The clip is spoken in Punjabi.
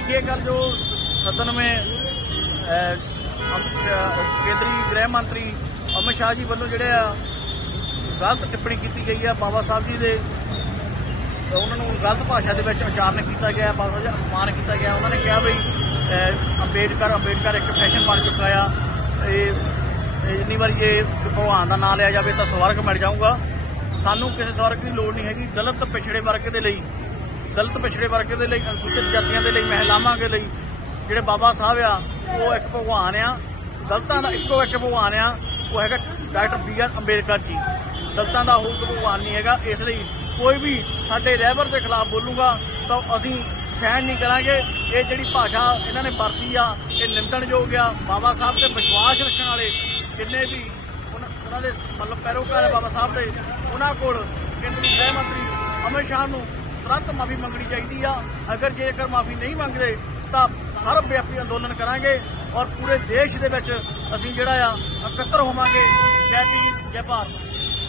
ਜੇਕਰ ਜੋ ਸਦਨ में ਅਹ, ਕੇਂਦਰੀ ਗ੍ਰਹਿ ਮੰਤਰੀ ਅਮਿਤ ਸ਼ਾਹ ਜੀ ਵੱਲੋਂ ਜਿਹੜੇ ਆ ਗਲਤ ਟਿੱਪਣੀ ਕੀਤੀ ਗਈ ਆ ਬਾਬਾ ਸਾਹਿਬ ਜੀ ਦੇ ਉਹਨਾਂ ਨੂੰ ਗਲਤ ਭਾਸ਼ਾ ਦੇ ਵਿੱਚ ਉਚਾਰਨ ਕੀਤਾ ਗਿਆ ਬਾਬਾ ਸਾਹਿਬ ਦਾ ਅਪਮਾਨ ਕੀਤਾ ਗਿਆ। ਉਹਨਾਂ ਨੇ ਕਿਹਾ ਵੀ ਅੰਬੇਡਕਰ ਅੰਬੇਡਕਰ ਇੱਕ ਫੈਸ਼ਨ ਬਣ ਚੁੱਕਾ ਆ। ਇਹ ਇੰਨੀ ਵਾਰੀ ਜੇ ਭਗਵਾਨ ਦਾ ਨਾਮ ਲਿਆ ਜਾਵੇ ਤਾਂ ਸਵਰਗ ਮਿਲ ਜਾਊਗਾ। ਸਾਨੂੰ ਕਿਸੇ ਸਵਰਗ ਦੀ ਲੋੜ ਨਹੀਂ ਹੈਗੀ। ਦਲਿਤ ਪਿਛੜੇ ਵਰਗ ਦੇ ਲਈ ਦਲਿਤ ਪਿਛੜੇ ਵਰਗ ਦੇ ਲਈ, ਅਨੁਸੂਚਿਤ ਜਾਤੀਆਂ ਦੇ ਲਈ, ਮਹਿਲਾਵਾਂ ਦੇ ਲਈ, ਜਿਹੜੇ ਬਾਬਾ ਸਾਹਿਬ ਆ, ਉਹ ਇੱਕ ਭਗਵਾਨ ਆ। ਦਲਤਾਂ ਦਾ ਇੱਕੋ ਇੱਕ ਭਗਵਾਨ ਆ, ਉਹ ਹੈਗਾ doctor B R Ambedkar ji. ਦਲਤਾਂ ਦਾ ਹੋਰ ਕੋਈ ਭਗਵਾਨ ਨਹੀਂ ਹੈਗਾ। ਇਸ ਲਈ ਕੋਈ ਵੀ ਸਾਡੇ ਰਹਿਬਰ ਦੇ ਖਿਲਾਫ ਬੋਲੂਗਾ, ਤਾਂ ਅਸੀਂ ਸਹਿਣ ਨਹੀਂ ਕਰਾਂਗੇ। ਇਹ ਜਿਹੜੀ ਭਾਸ਼ਾ ਇਹਨਾਂ ਨੇ ਵਰਤੀ ਆ, ਇਹ ਨਿੰਦਣਯੋਗ ਆ। ਬਾਬਾ ਸਾਹਿਬ ਤੇ ਵਿਸ਼ਵਾਸ ਰੱਖਣ ਵਾਲੇ ਜਿੰਨੇ ਵੀ ਉਹਨਾਂ ਉਹਨਾਂ ਦੇ ਮਤਲਬ ਪੈਰੋਕਾਰ ਆ ਬਾਬਾ ਸਾਹਿਬ ਦੇ, ਉਹਨਾਂ ਕੋਲ ਕੇਂਦਰੀ ਗ੍ਰਹਿ ਮੰਤਰੀ ਅਮਿਤ ਸ਼ਾਹ ਨੂੰ ਤੁਰੰਤ ਮਾਫੀ ਮੰਗਣੀ ਚਾਹੀਦੀ ਆ। ਅਗਰ ਜੇਕਰ ਮਾਫੀ ਨਹੀਂ ਮੰਗਦੇ, ਤਾਂ ਸਰਬ ਵਿਆਪੀ ਅੰਦੋਲਨ ਕਰਾਂਗੇ ਔਰ ਪੂਰੇ ਦੇਸ਼ ਦੇ ਵਿੱਚ ਅਸੀਂ ਜਿਹੜਾ ਆ ਇਕੱਤਰ ਹੋਵਾਂਗੇ। ਜੈ ਭੀਮ ਜੈ ਭਾਰਤ।